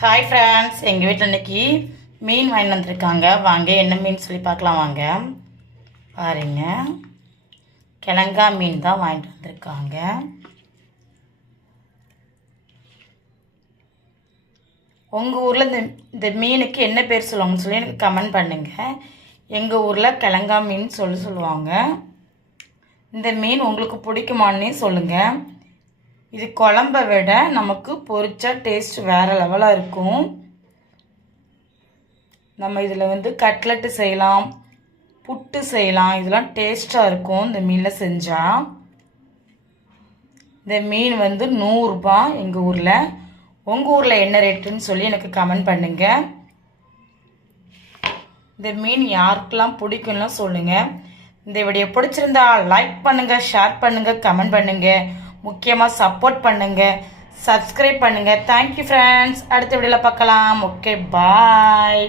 Hi friends, எங்கள் வீட்டில் இன்றைக்கி மீன் வாங்கி வந்துருக்காங்க. வாங்க என்ன மீன் சொல்லி பார்க்கலாம். வாங்க பாருங்க, கிழங்கா மீன் தான் வாங்கிட்டு வந்திருக்காங்க. உங்கள் ஊரில் இந்த மீனுக்கு என்ன பேர் சொல்லுவாங்கன்னு சொல்லி எனக்கு கமெண்ட் பண்ணுங்கள். எங்கள் ஊரில் கிழங்கா மீன் சொல்லுவாங்க. இந்த மீன் உங்களுக்கு பிடிக்குமான்னு சொல்லுங்கள். இது குழம்பை விட நமக்கு பொரிச்சா டேஸ்ட் வேறு லெவலாக இருக்கும். நம்ம இதில் கட்லெட்டு செய்யலாம், புட்டு செய்யலாம். இதெல்லாம் டேஸ்ட்டாக இருக்கும் இந்த மீனில் செஞ்சால். இந்த மீன் 100 ரூபா எங்கள் ஊரில். உங்கள் ஊரில் என்ன ரேட்டுன்னு சொல்லி எனக்கு கமெண்ட் பண்ணுங்கள். இந்த மீன் யாருக்கெல்லாம் பிடிக்கும்லாம் சொல்லுங்கள். இந்த வீடியோ பிடிச்சிருந்தா லைக் பண்ணுங்கள், ஷேர் பண்ணுங்கள், கமெண்ட் பண்ணுங்கள். முக்கியமாக சப்போர்ட் பண்ணுங்கள், சப்ஸ்கிரைப் பண்ணுங்கள். Thank you friends. அடுத்த வீடியோவில் பார்க்கலாம். ஓகே, பாய்.